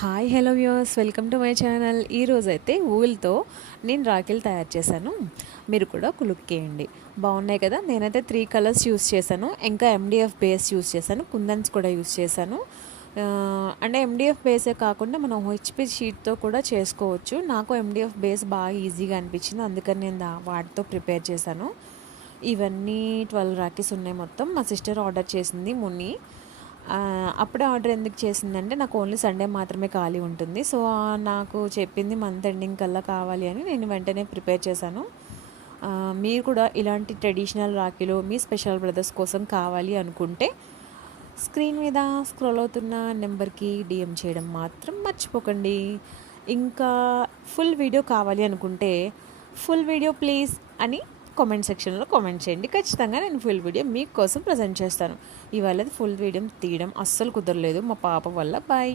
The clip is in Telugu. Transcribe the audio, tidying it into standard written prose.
Hi hello viewers, welcome to my channel. ఈరోజైతే ఊల్తో నేను రాఖీలు తయారు చేశాను. మీరు కూడా ఒక లుక్ వేయండి. బాగున్నాయి కదా. నేనైతే 3 కలర్స్ యూస్ చేశాను. ఇంకా ఎండిఎఫ్ బేస్ యూస్ చేశాను, కుందన్స్ కూడా యూస్ చేశాను. అంటే ఎండిఎఫ్ బేసే కాకుండా మనం హెచ్పి షీట్తో కూడా చేసుకోవచ్చు. నాకు ఎండిఎఫ్ బేస్ బాగా ఈజీగా అనిపించింది, అందుకని నేను వాటితో ప్రిపేర్ చేశాను. ఇవన్నీ 12 రాఖీస్ ఉన్నాయి మొత్తం. మా సిస్టర్ ఆర్డర్ చేసింది మున్ని. అప్పుడే ఆర్డర్ ఎందుకు చేసిందంటే, నాకు ఓన్లీ సండే మాత్రమే ఖాళీ ఉంటుంది. సో నాకు చెప్పింది మంత్ ఎండింగ్ కల్లా కావాలి అని నేను వెంటనే ప్రిపేర్ చేశాను. మీరు కూడా ఇలాంటి ట్రెడిషనల్ రాఖీలు మీ స్పెషల్ బ్రదర్స్ కోసం కావాలి అనుకుంటే స్క్రీన్ మీద స్క్రోల్ అవుతున్న నెంబర్కి డిఎం చేయడం మాత్రం మర్చిపోకండి. ఇంకా ఫుల్ వీడియో కావాలి అనుకుంటే ఫుల్ వీడియో ప్లీజ్ అని కామెంట్ సెక్షన్లో కామెంట్ చేయండి. ఖచ్చితంగా నేను ఫుల్ వీడియో మీకోసం ప్రజెంట్ చేస్తాను. ఇవాళ ఫుల్ వీడియో తీయడం అస్సలు కుదరలేదు మా పాప వల్ల. బాయ్.